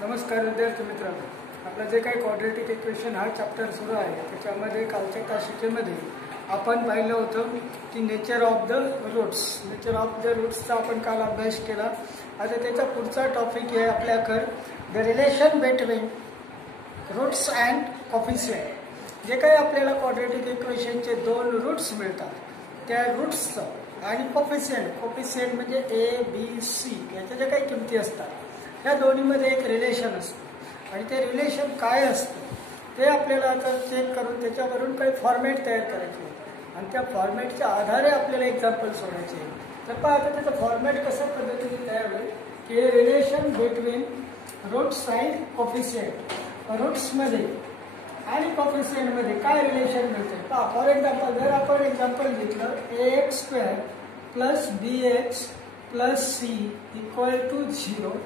नमस्कार विद्यार्थी मित्रांनो, आपलं जे काही क्वाड्रेटिक इक्वेशन हा चॅप्टर सुरू आहे त्याच्यामध्ये कालच्या तासिकेमध्ये आपण पाहिलं होतं की नेचर ऑफ द रूट्सचा आपण काल अभ्यास केला. आता त्याचा पुढचा टॉपिक आहे आपल्याकडे the relation between roots and coefficient. जे काही आपल्याला क्वाड्रेटिक इक्वेशनचे दोन रूट्स मिळतात त्या रूट्सचं आणि कोफिशियंट म्हणजे ए बी सी याच्या ज्या काही किमती असतात ह्या दोन्हीमध्ये एक रिलेशन असतं आणि ते रिलेशन काय असतं ते आपल्याला आता चेक करून त्याच्यावरून काही फॉर्मॅट तयार करायचे आणि त्या फॉर्मॅटच्या आधारे आपल्याला एक्झाम्पल सोडायचे. तर पहा आता त्याचं फॉर्मॅट कशा पद्धतीने तयार होईल की relation between roots and coefficient. रूट्समध्ये आणि कोफिशियंटमध्ये काय रिलेशन मिळते पहा. फॉर एक्झाम्पल जर आपण एक्झाम्पल घेतलं ax square plus bx plus c equal to 0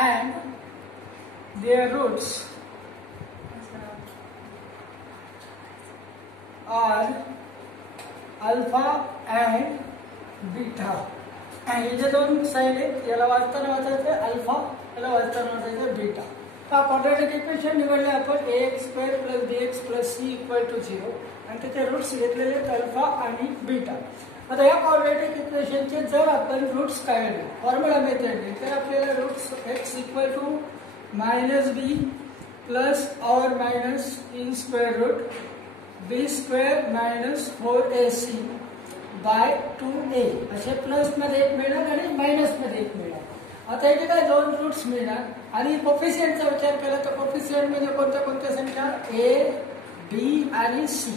and their roots are alpha and beta. आणि हे जे दोन साईड आहेत याला वाचताना वाचायचं अल्फा, याला वाचताना वाचायचं बीटा. तर क्वाड्रेटिक इक्वेशन निवडले आपण ax square plus bx plus c equal to 0 आणि त्याचे रूट्स घेतलेले आहेत अल्फा आणि बीटा. आता या क्वाड्रेटिक इक्वेशनचे जर आपण रूट्स काढले फॉर्म्युला मेथडने तर आपल्याला roots x equal to minus b plus or minus in square root b square minus 4ac by 2a असे प्लसमध्ये एक मिळणार आणि मायनसमध्ये एक मिळणार. आता इथे काय दोन रूट्स मिळणार आणि कोफिशियंटचा विचार केला तर कोफिशियंट म्हणजे कोणत्या कोणत्या संख्या a b आणि c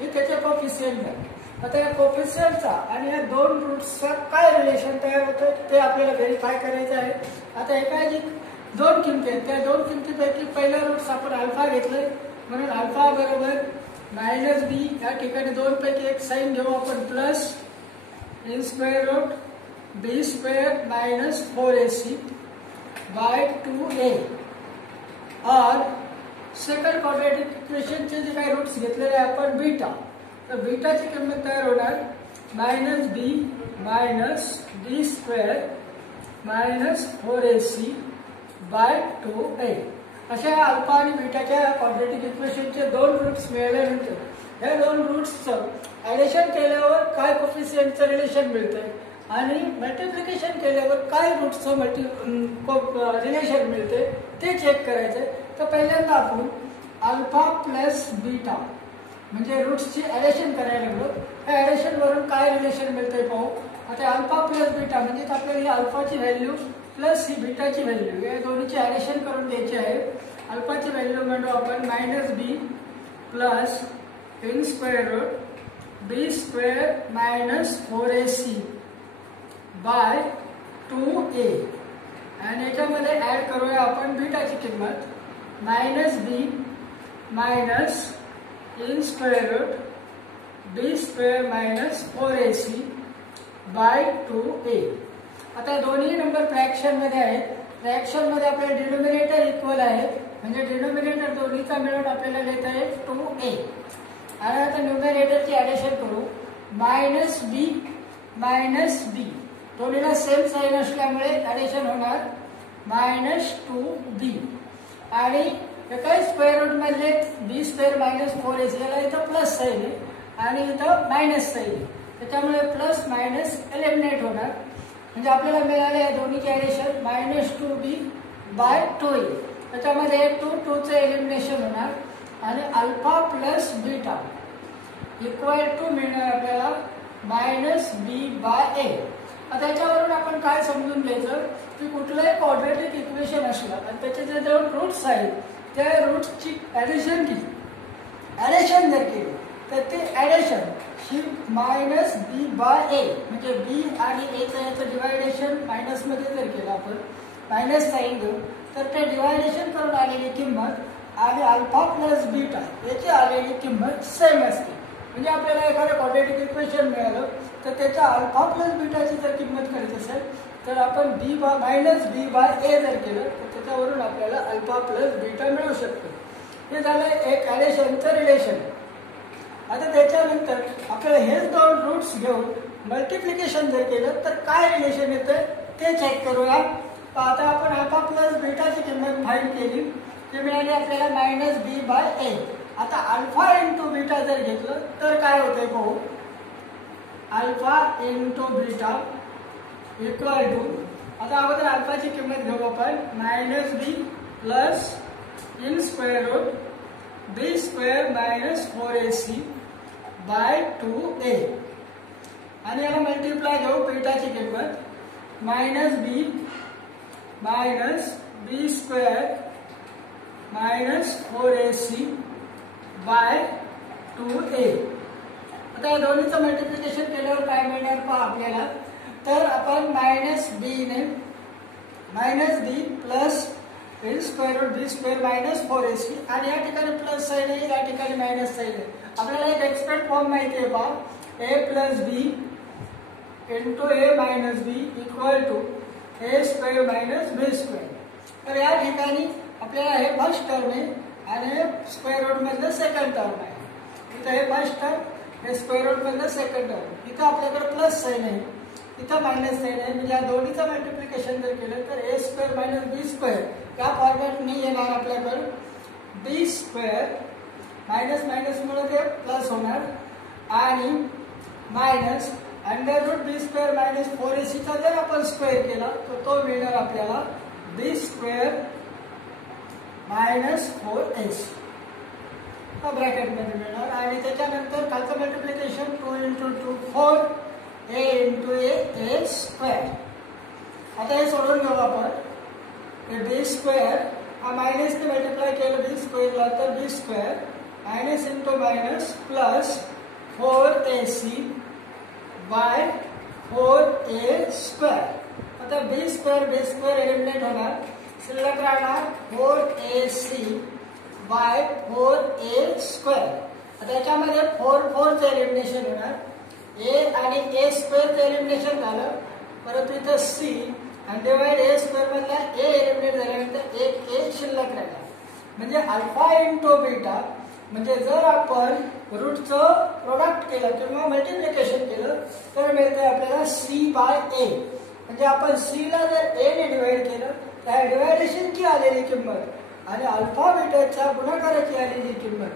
हे त्याचे कोफिशियंट आहे. आता या कोफिशियंटचा आणि या दोन रूट्सचा काय रिलेशन तयार होतं ते आपल्याला व्हेरीफाय करायचं आहे. आता एका जी दोन किमती आहेत त्या दोन किमतीपैकी पहिला रूट्स आपण अल्फा घेतलंय म्हणून अल्फा बरोबर मायनस बी या ठिकाणी दोन पैकी एक साइन घेऊ आपण plus in square root b square minus 4ac by 2a और सेकंड क्वाड्रेटिक इक्वेशनचे जे काही रूट्स घेतलेले आपण बीटा तर बीटाची किंमत तयार होणार minus b minus b square minus 4ac by 2a. अशा अल्फा आणि बीटाच्या क्वाड्रेटिक इक्वेशनचे दोन रूट्स मिळाल्यानंतर या दोन रूट्सचं ॲडिशन केल्यावर काय कोफिशियंटचं रिलेशन मिळतंय आणि मल्टिप्लिकेशन केल्यावर काय रूट्सचं रिलेशन मिळते ते चेक करायचंय. तर पहिल्यांदा आपण अल्फा प्लस बीटा म्हणजे रूट्सची ॲडिशन करायला लागलो. त्या ॲडिशन वरून काय रिलेशन मिळतंय पाहू. आता अल्फा प्लस बीटा म्हणजे आपल्याला ही अल्फाची व्हॅल्यू प्लस ही बीटाची व्हॅल्यू या दोन्हीची ॲडिशन करून द्यायची आहे. अल्फाची व्हॅल्यू म्हणू आपण minus b plus in square root b square minus 4ac by 2a आणि याच्यामध्ये ॲड करूया आपण बीटाची किंमत minus b minus in square root b square minus 4ac by 2a. आता दोन्ही नंबर फ्रॅक्शन मध्ये आहेत. फ्रॅक्शन मध्ये आपल्याला डिनोमिनेटर इक्वल आहे म्हणजे डिनोमिनेटर दोन्हीचा मिळून आपल्याला लिहिता आहे 2a आणि आता न्यूमरेटरची ॲडिशन करू मायनस बी दोन्हीला सेम साइन असल्यामुळे ॲडिशन होणार मायनस 2b आणि काही स्क्वेअर रूट मधले बी स्क्वेअर मायनस 4ac याला इथं प्लस साइन आहे आणि इथं मायनस साइन आहे त्याच्यामुळे प्लस मायनस एलिमिनेट होणार म्हणजे आपल्याला मिळाले आहे दोन्हीचे addition minus 2b bye 2a. त्याच्यामध्ये 2चं एलिमिनेशन होणार आणि alpha plus beta equal to मिळणार आपल्याला मायनस बी बाय ए. आता त्याच्यावरून आपण काय समजून घ्यायचं की कुठलंही क्वाड्रेटिक इक्वेशन असलं आणि त्याचे जे दोन रूट्स आहेत त्या रूट्सची ॲडिशन केली ॲडिशन जर केली तर ते addition he minus b by ए म्हणजे बी आणि एचं याचं डिवायडेशन मायनसमध्ये जर केलं आपण मायनस साइन घेऊ तर ते डिवायडेशन करून आलेली किंमत आणि अल्फा प्लस बीटा याची आलेली किंमत सेम असते. म्हणजे आपल्याला एखादं क्वाड्रेटिक इक्वेशन मिळालं तर त्याच्या अल्फा प्लस बीटाची जर किंमत करायची असेल तर आपण मायनस बी बाय ए जर केलं तर त्याच्यावरून आपल्याला अल्फा प्लस बीटा मिळू शकतो. हे झालं एक ॲडिशनचं रिलेशन. आता त्याच्यानंतर आपल्याला हेच दोन रूट्स घेऊन मल्टिप्लिकेशन जर केलं तर काय रिलेशन येतं ते चेक करूया. आता आपण अल्फा प्लस बीटाची किंमत फाईंड केली ती मिळाली आपल्याला -b/a. आता अल्फा इंटू बीटा जर घेतलं तर काय होतंय भाऊ, alpha into beta equal to, आता अगोदर अल्फाची किंमत घेऊ आपण -b plus in square root b² - 4ac by 2a आणि याला मल्टिप्लाय घेऊ बीटाची किंमत -b - b² - 4ac by 2a. आता या दोन्हीचं मल्टिप्लिकेशन केल्यावर काय मिळणार पहा आपल्याला, तर आपण -b ने -b plus in square root b² - 4ac आणि या ठिकाणी प्लस साइन आहे, या ठिकाणी मायनस साइन आहे. आपल्याला एक एक्सपेक्ट फॉर्म माहिती आहे पहा, a plus b into a minus b equal to a² - b². तर या ठिकाणी आपल्याला हे फर्स्ट टर्म आहे आणि हे स्क्वेअर रूट मधलं सेकंड टर्म आहे. इथं हे फर्स्ट टर्म, हे स्क्वेअर रूट मधलं सेकंड टर्म. इथं आपल्याकडे प्लस साइन आहे, इथं मायनस साइन आहे. म्हणजे या दोन्हीचं मल्टिप्लिकेशन जर केलं तर a² - b² या फॉर्मॅटने येणार आपल्याकडे b² मायनस मायनस मुळे ते प्लस होणार आणि minus under route b² - 4ac चा जर आपण स्क्वेअर केला तर तो मिळणार आपल्याला b² - 4ac ब्रॅकेट मध्ये मिळणार. आणि त्याच्यानंतर खालचं मल्टिप्लिकेशन 2 × 2 4 a × a² आता हे सोडून घेऊ आपण. b² हा मायनस ने मल्टिप्लाय केलं b² ला तर b² minus into minus plus 4ac by 4a². आता b² एलिमिनेट होणार, शिल्लक राहणार 4ac बाय 4a². आता याच्यामध्ये 4 चं एलिमिनेशन होणार, a आणि a² चं एलिमिनेशन झालं, परंतु इथं c आणि डिवाइड a² मधला a एलिमिनेट झाल्यानंतर एक a शिल्लक राहिला. म्हणजे अल्फा इंटू बीटा म्हणजे जर आपण रूटचं प्रोडक्ट केलं किंवा मल्टिप्लिकेशन केलं तर मिळते आपल्याला c/a. म्हणजे आपण c ला जर a ने डिवाइड केलं त्या डिवायडेशनची आलेली किंमत आणि अल्फा बीटाच्या गुणाकाराची आलेली किंमत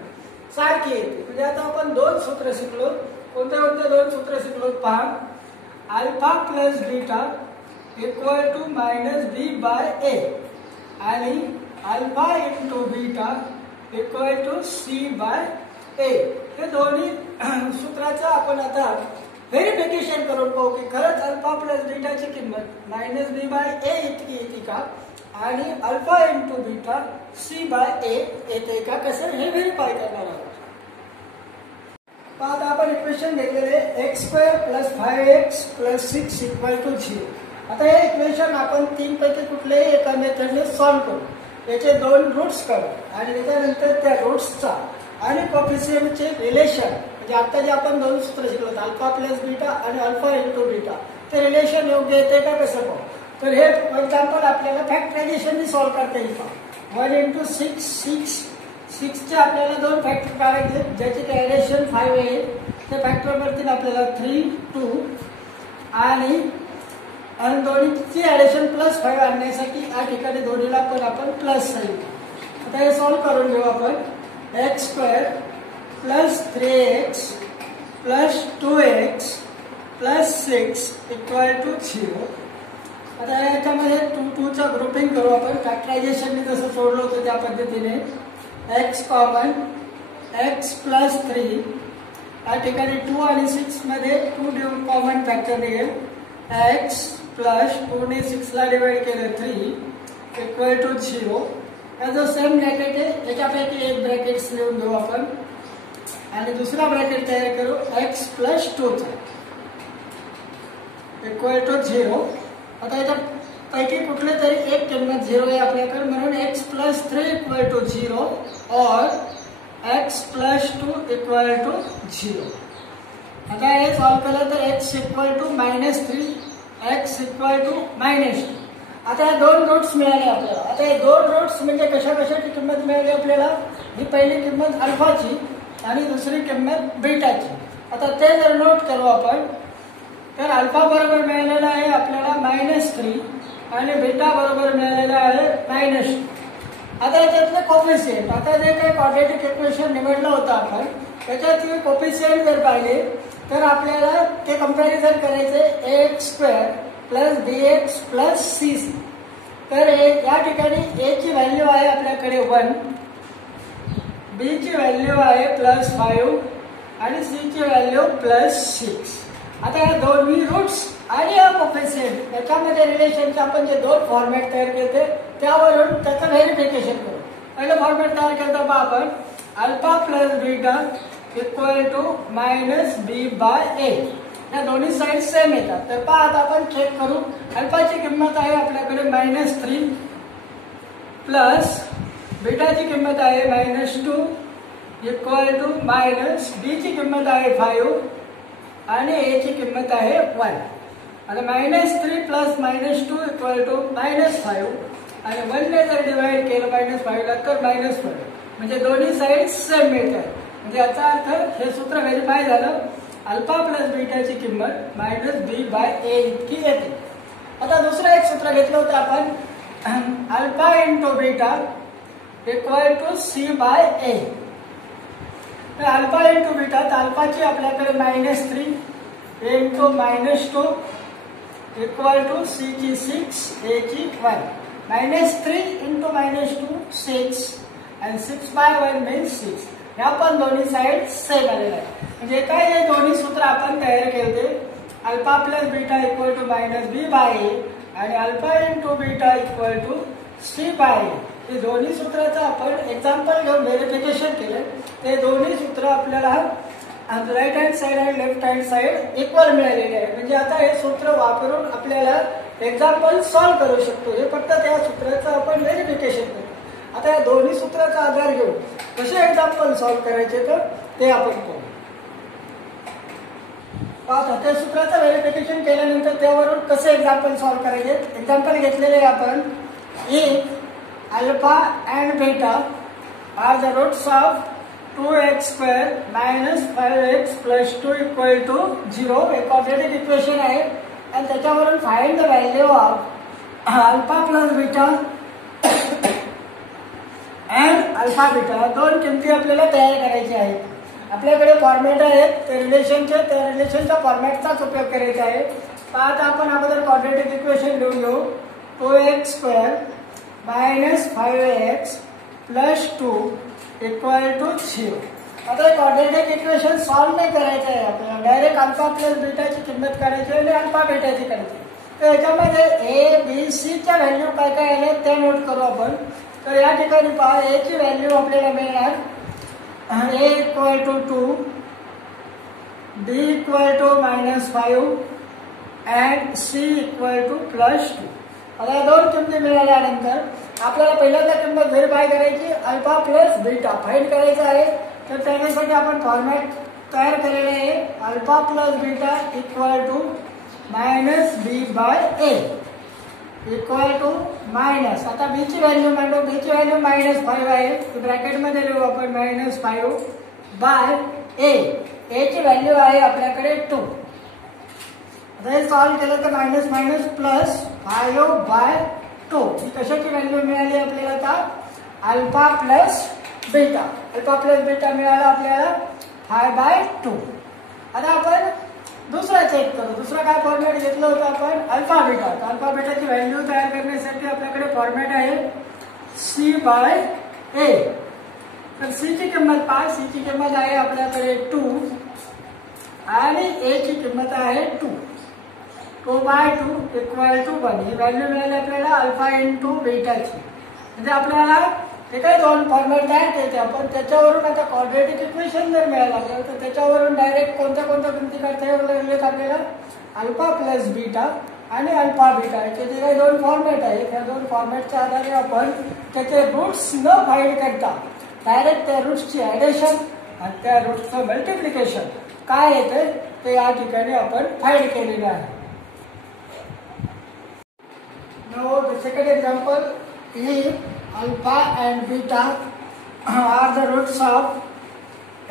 सारखी येते. म्हणजे आता आपण दोन सूत्र शिकलो. कोणते कोणते दोन सूत्र शिकलो पहा, alpha plus beta equal to -b/a आणि alpha into beta equal to c/a. हे दोन्ही सूत्राचं आपण आता व्हेरिफिकेशन करून पाहू की खरंच अल्फा प्लस बीटाची किंमत -b/a इतकी येते का आणि अल्फा इंटू बीटा c/a येते का, कसं हे व्हेरीफाय करणार आहोत. आता आपण इक्वेशन घेतलेले x² + 5x + 6 = 0. आता हे इक्वेशन आपण तीन पैकी कुठलेही एका मेथडने सॉल्व्ह करू. याचे दोन रूट्स काढू आणि त्याच्यानंतर त्या रूट्सचा आणि कोएफिशियंटचे रिलेशन, म्हणजे आता जे आपण दोन सूत्र शिकलो अल्फा प्लस बीटा आणि अल्फा इंटू बीटा, ते रिलेशन योग्य येते का कसं पाहू. तर हे एक्झाम्पल आपल्याला फॅक्टरायझेशनने सॉल्व्ह करता येईल पहा. 1 × 6 6चे आपल्याला दोन फॅक्टर काढायचे ज्याचे ॲडिशन 5 येईल. ते फॅक्टर वरती आपल्याला 3 2 आणि दोन्हीची ॲडिशन +5 आणण्यासाठी या ठिकाणी दोन्हीला पण आपण प्लस साइन. आता हे सॉल्व्ह करून घेऊ आपण. x² + 3x + 2x + 6 = 0. आता याच्यामध्ये 2 चा ग्रुपिंग करू आपण फॅक्टरायझेशनने जसं सोडलं होतं त्या पद्धतीने. x कॉमन, x + 3 या ठिकाणी 2 आणि 6 मध्ये 2 कॉमन फॅक्टर निघेल. x प्लस 2 ने 6 ला डिवाइड केलं 3 = 0. हा जो सेम ब्रॅकेट आहे याच्यापैकी एक ब्रॅकेट लिहून घेऊ आपण आणि दुसरा ब्रॅकेट तयार करू x + 2 चा = 0. आता याच्या पैकी कुठले तरी एक किंमत 0 आहे आपल्याकडे, म्हणून x + 3 = 0 और x + 2 = 0. आता हे सॉल्व केलं तर x = -3 x = -2. आता या दोन रूट्स मिळाले आपल्याला. आता हे दोन रूट्स म्हणजे कशा कशाची किंमत मिळाली आपल्याला. ही पहिली किंमत अल्फाची आणि दुसरी किंमत बीटाची. आता ते जर नोट करू आपण तर अल्फा बरोबर मिळालेला आहे आपल्याला -3 आणि बीटा बरोबर मिळालेला आहे -2. आता याच्यातले कोफिशियंट, आता जे काही क्वाड्रॅटिक इक्वेशन निवडलं होतं आपण त्याच्यातले कोफिशियंट जर पाहिले तर आपल्याला ते कंपॅरिझन करायचे ax² + bx + cc. तर या ठिकाणी a ची व्हॅल्यू आहे आपल्याकडे 1, b ची व्हॅल्यू आहे +5 आणि c ची व्हॅल्यू +6. आता या दोन्ही रूट्स आणि या कोफिशियंट याच्यामध्ये रिलेशनचे आपण जे दोन फॉर्मॅट तयार केले त्यावरून त्याचं व्हेरिफिकेशन करू. पहिलं फॉर्मॅट तयार केलं बा आपण अल्फा + बीटा = -b/a. या दोन्ही साईड सेम येतात. तर पहा आता आपण चेक करू. अल्फाची किंमत आहे आपल्याकडे -3 प्लस बीटाची किंमत आहे -2 = b ची किंमत आहे 5 आणि a ची किंमत आहे 1. आता -3 + -2 = -5 आणि 1 ने जर डिवाइड केलं -5 ला तर -5 म्हणजे दोन्ही साईड सेम मिळतात. म्हणजे याचा अर्थ हे सूत्र व्हेरीफाय झालं. अल्फा + बीटाची किंमत -b/a इतकी येते. आता दुसरं एक सूत्र घेतलं होतं आपण अल्फा × बीटा = c/a. तर अल्फा × बीटा तर अल्फाची आपल्याकडे -3 × -2 = c ची 6 a ची 1. -3 × -2 6 आणि 6/1 means 6. ह्या पण दोन्ही साईड सेम आलेल्या आहे. म्हणजे काय हे दोन्ही सूत्र आपण तयार केले अल्फा + बीटा = -b/a आणि अल्फा × बीटा = c/a. हे दोन्ही सूत्राचं आपण एक्झाम्पल घेऊन व्हेरिफिकेशन केलं. ते दोन्ही सूत्र आपल्याला राईट हँड साईड आणि लेफ्ट हँड साईड इक्वल मिळालेले आहे. म्हणजे आता हे सूत्र वापरून आपल्याला एक्झाम्पल सॉल्व्ह करू शकतो. हे फक्त त्या सूत्राचं आपण व्हेरिफिकेशन करतो. आता या दोन्ही सूत्राचा आधार घेऊन कसे एक्झाम्पल सॉल्व्ह करायचे तर ते आपण करू. आता त्या सूत्राचं व्हेरिफिकेशन केल्यानंतर त्यावरून कसे एक्झाम्पल सॉल्व्ह करायचे. एक्झाम्पल घेतलेले आपण alpha and beta are the roots of 2x² - 5x + 2 = 0. हे क्वाड्रॅटिक इक्वेशन आहे आणि त्याच्यावरून find the value of alpha + beta and alpha beta. दोन किमती आपल्याला तयार करायच्या आहेत. आपल्याकडे फॉर्मॅट आहेत त्या रिलेशनच्या फॉर्मॅटचाच उपयोग करायचा आहे. आता आपण अगोदर क्वाड्रॅटिक इक्वेशन लिहून घेऊ. 2x² - 5x + 2 = 0. आता क्वाड्रॅटिक इक्वेशन सॉल्व्ह नाही करायचं आहे आपल्याला. डायरेक्ट अल्फा + बीटाची किंमत काढायची आणि अल्फा बीटाची काढायची. तर याच्यामध्ये a b c च्या व्हॅल्यू काय काय आले ते नोट करू आपण. तर या ठिकाणी पहा a ची व्हॅल्यू आपल्याला मिळणार a = 2 b = -5 and c = +2. आता दोन किमती मिळाल्यानंतर आपल्याला पहिल्यांदा किंमत व्हेरीफाय करायची अल्फा + बीटा फाइंड करायचं आहे. तर त्यासाठी आपण फॉर्मॅट तयार केलेले आहे अल्फा + बीटा = -b/a = आता b ची व्हॅल्यू मांडू. b ची व्हॅल्यू -5 आहे. ब्रॅकेटमध्ये लिहू आपण -5/a. a ची व्हॅल्यू आहे आपल्याकडे 2. आता हे सॉल्व्ह केलं तर -5/2. ही कशाची व्हॅल्यू मिळाली आपल्याला आता अल्फा + बीटा. अल्फा + बीटा मिळाला आपल्याला 5/2. आता आपण दुसरा चेक करू. दुसरा काय फॉर्मॅट घेतलं होतं आपण अल्फा बीटा. तर अल्फा बीटाची व्हॅल्यू तयार करण्यासाठी आपल्याकडे फॉर्मॅट आहे c/a. तर c ची किंमत पहा. c ची किंमत आहे आपल्याकडे 2 आणि a ची किंमत आहे 2. 2/2 = 1. ही व्हॅल्यू मिळाली आपल्याला अल्फा × बीटाची. म्हणजे आपल्याला हे काही दोन फॉर्मॅट तयार केले आपण. त्याच्यावरून आता क्वाड्रॅटिक इक्वेशन जर मिळालं तर त्याच्यावरून डायरेक्ट कोणत्या किमती काढता येईल आपल्याला अल्फा + बीटा आणि अल्फा बीटा. याचे जे काही दोन फॉर्मॅट आहेत त्या दोन फॉर्मॅटच्या आधारे आपण त्याचे रूट्स न फाइंड करता डायरेक्ट त्या रूट्सची ॲडिशन आणि त्या रूट्सचं मल्टिप्लिकेशन काय येते ते या ठिकाणी आपण फाइंड केलेलं आहे. Now the second example is alpha and beta are the roots of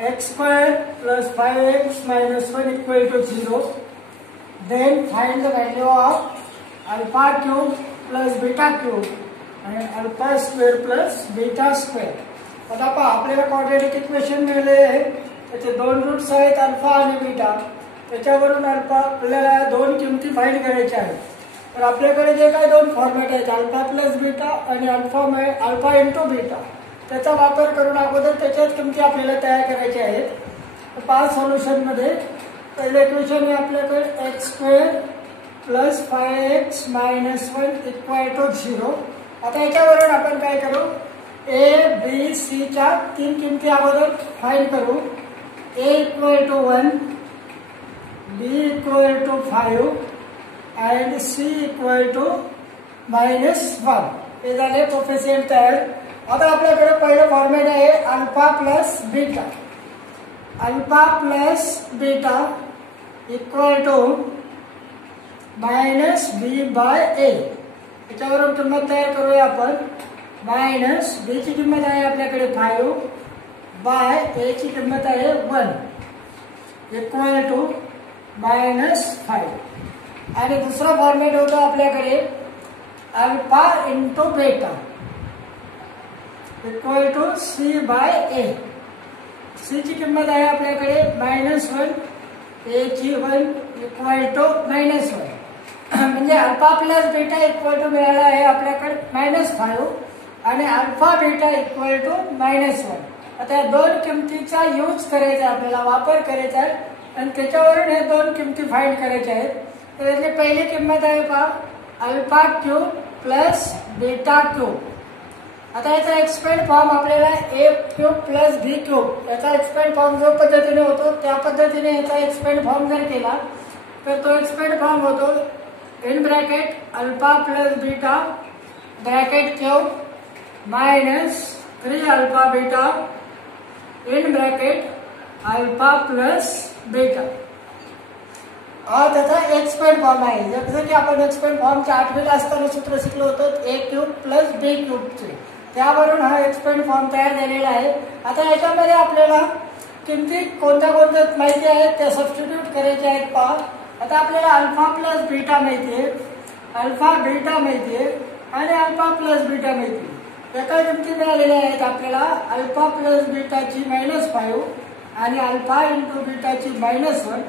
x² + 5x - 1 = 0. Then find the value of alpha cube plus beta cube आणि alpha square plus beta square. आता पहा आपल्याला क्वाड्रॅटिक इक्वेशन मिळाले आहे. त्याचे दोन roots आहेत alpha आणि बीटा. त्याच्यावरून अल्फा आपल्याला दोन किमती फाइंड करायच्या आहेत. तर आपल्याकडे जे काही दोन फॉर्मॅट आहेत अल्फा प्लस बीटा आणि अल्फा इंटू बीटा त्याचा वापर करून अगोदर त्याच्याच किमती आपल्याला तयार करायच्या आहेत. तर पहा सोल्युशनमध्ये पहिलं इक्वेशन आहे आपल्याकडे x square plus 5x minus 1 equal to 0. आता याच्यावरून आपण काय करू ए बी सी च्या तीन किमती अगोदर फाइंड करू. A equal to 1, b equal to 5 and c equal to -1. हे झाले कोफिशियंट तयार. आता आपल्याकडे पहिलं फॉर्मॅट आहे alpha plus beta. Alpha plus beta equal to minus b by a. याच्यावरून किंमत तयार करूया आपण. मायनस बी ची किंमत आहे आपल्याकडे 5 बाय ए ची किंमत आहे 1 इक्वल टू -5. आणि दुसरा फॉर्मॅट होता आपल्याकडे alpha into beta equal to c by a. सी ची किंमत आहे आपल्याकडे -1 ए ची 1 इक्वल टू -1. म्हणजे alpha plus beta equal to मिळाला आहे आपल्याकडे -5 आणि अल्फा बीटा इक्वल टू -1. आता या दोन किमतीचा यूज करायचा आपल्याला वापर करायचा आहे आणि त्याच्यावरून हे दोन किमती फाइंड करायच्या आहेत. तर त्याची पहिली किंमत आहे पहा alpha cube plus beta cube. आता याचा एक्सपेंड फॉर्म आपल्याला ए क्यूब प्लस बी क्यूब याचा एक्सपेंड फॉर्म जो पद्धतीने होतो त्या पद्धतीने याचा एक्सपेंड फॉर्म जर केला तर तो एक्सपेंड फॉर्म होतो in bracket alpha plus beta bracket cube -3 alpha beta in bracket alpha plus beta. हा त्याचा एक्सपेंड फॉर्म आहे. जसं की आपण एक्सपेंड फॉर्मच्या 8वीला असताना सूत्र शिकलो होतो ए क्यूब प्लस बी क्यूबचे. त्यावरून हा एक्सपेंड फॉर्म तयार झालेला आहे. आता याच्यामध्ये आपल्याला किमती कोणत्या कोणत्या माहिती आहेत त्या सबस्टिट्यूट करायच्या आहेत पहा. आता आपल्याला अल्फा प्लस बीटा माहिती आहे, अल्फा बीटा माहिती आहे आणि अल्फा प्लस बीटा माहिती आहे. एका किमती मिळालेल्या आहेत आपल्याला अल्फा प्लस बीटाची -5 आणि अल्फा इंटू बीटाची -1.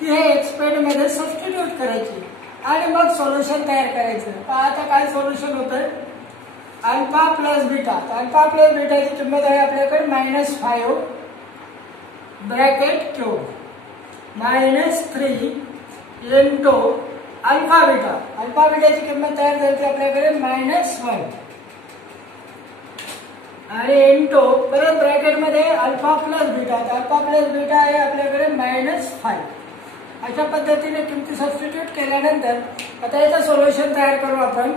ती हे एक्सपेंड मध्ये सबस्टिट्यूट करायची आणि मग सोल्युशन तयार करायचं. पहा आता काय सोल्युशन होतं alpha plus beta. Alpha plus बीटाची किंमत आहे आपल्याकडे -5 bracket cube -3 into alpha beta. Alpha बीटाची किंमत तयार करायची आपल्याकडे -1 आणि इंटू परत ब्रॅकेट मध्ये alpha plus beta. Alpha plus beta आहे आपल्याकडे -5. अशा पद्धतीने किमती सबस्टिट्यूट केल्यानंतर आता याचं सोल्युशन तयार करू आपण.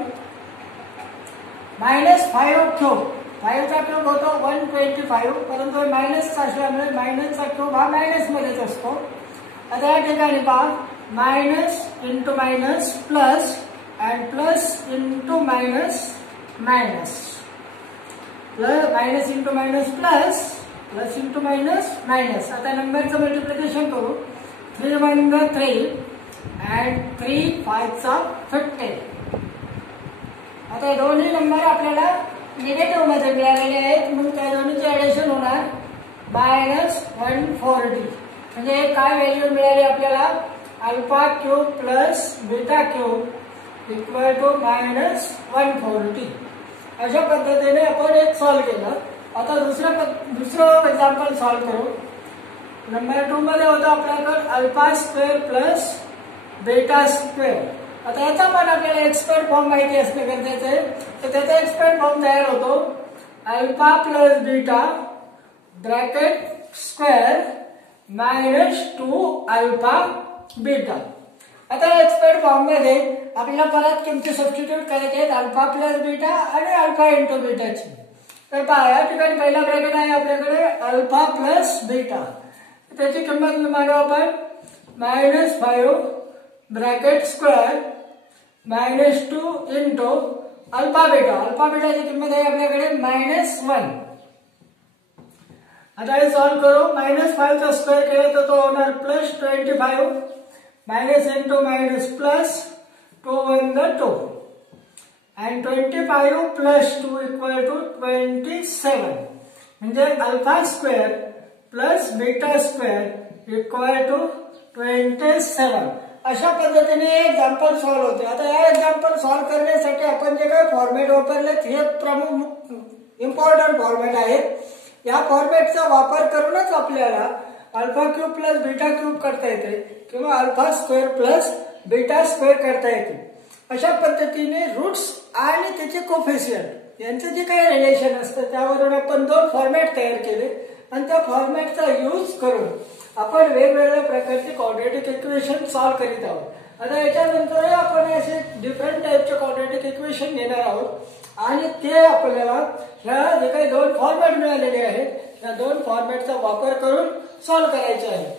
-5 क्यूब 5 चा क्यूब होतो 125 परंतु मायनसचा असल्यामुळे मायनसचा क्यूब हा मायनस मध्येच असतो. आता या ठिकाणी पहा minus into minus plus and plus into minus minus minus into minus plus plus into minus minus. आता नंबरचं मल्टिप्लिकेशन करू 3 1 3 अँड 3 5 15. आता दोन्ही नंबर आपल्याला निगेटिव्ह मध्ये मिळालेले आहेत म्हणून त्या दोन्हीचे ऍडिशन होणार -140. म्हणजे काय व्हॅल्यू मिळाली आपल्याला alpha cube plus beta cube equal to -140. अशा पद्धतीने आपण एक सॉल्व केलं. आता दुसरं एक्झाम्पल सॉल्व करू. नंबर 2 मध्ये होतं आपल्याकडे alpha square plus beta square. आता याचा पण आपल्याला एक्सपेंड फॉर्म माहिती असणे गरजेचं आहे. तर त्याचा एक्सपेंड फॉर्म तयार होतो alpha plus beta bracket square -2 alpha beta. आता एक्सपेंड फॉर्म मध्ये आपल्याला परत किमती सबस्टिट्यूट करायचे आहेत अल्फा प्लस बीटा आणि अल्फा इंटू बीटाची. तर पहा या ठिकाणी पहिला ब्रॅकेट आहे आपल्याकडे अल्फा प्लस बीटा. त्याची किंमत मांडू आपण -5 bracket square -2 into alpha beta. Alpha बीटाची किंमत आहे आपल्याकडे -1. आता हे सॉल्व करू. -5 चा स्क्वेअर केला तर तो होणार +25 minus into minus plus 2 1 2. and 25 plus 2 equal to 27. म्हणजे alpha square plus beta square equal to 27. अशा पद्धतीने एक्झाम्पल सॉल्व्ह होते. आता या एक्झाम्पल सॉल्व्ह करण्यासाठी आपण जे काही फॉर्मॅट वापरलेत हे प्रमुख इम्पॉर्टंट फॉर्मॅट आहेत. या फॉर्मॅटचा वापर करूनच आपल्याला alpha cube plus beta cube करता येते किंवा alpha square plus beta square करता येते. अशा पद्धतीने रूट्स आणि त्याचे कोफिशियंट यांचं जे काही रिलेशन असतं त्यावरून आपण दोन फॉर्मॅट तयार केले आणि त्या फॉर्मॅटचा यूज करून आपण वेगवेगळ्या प्रकारचे क्वाड्रॅटिक इक्वेशन सॉल्व्ह करीत आहोत. आता याच्यानंतरही आपण असे डिफरंट टाईपचे क्वाड्रॅटिक इक्वेशन घेणार आहोत आणि ते आपल्याला ह्या जे काही दोन फॉर्मॅट मिळालेले आहेत त्या दोन फॉर्मॅटचा वापर करून सॉल्व्ह करायचे आहे.